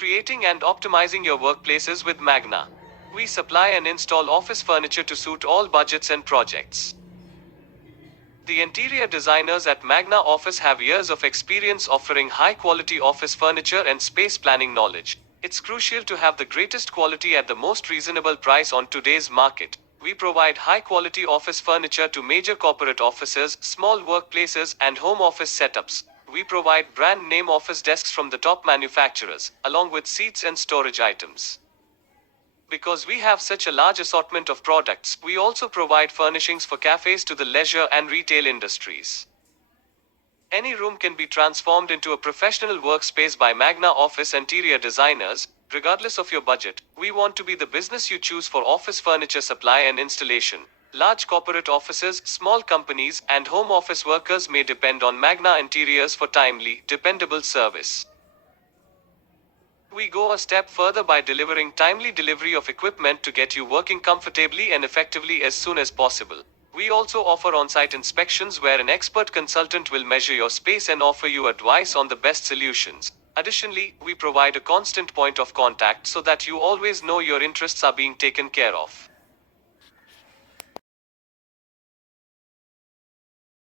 Creating and optimizing your workplaces with Magnaa. We supply and install office furniture to suit all budgets and projects. The interior designers at Magnaa Office have years of experience offering high-quality office furniture and space planning knowledge. It's crucial to have the greatest quality at the most reasonable price on today's market. We provide high-quality office furniture to major corporate offices, small workplaces, and home office setups. We provide brand-name office desks from the top manufacturers, along with seats and storage items. Because we have such a large assortment of products, we also provide furnishings for cafes to the leisure and retail industries. Any room can be transformed into a professional workspace by Magnaa Office interior designers. Regardless of your budget, we want to be the business you choose for office furniture supply and installation. Large corporate offices, small companies, and home office workers may depend on Magnaa Interiors for timely, dependable service. We go a step further by delivering timely delivery of equipment to get you working comfortably and effectively as soon as possible. We also offer on-site inspections where an expert consultant will measure your space and offer you advice on the best solutions. Additionally, we provide a constant point of contact so that you always know your interests are being taken care of.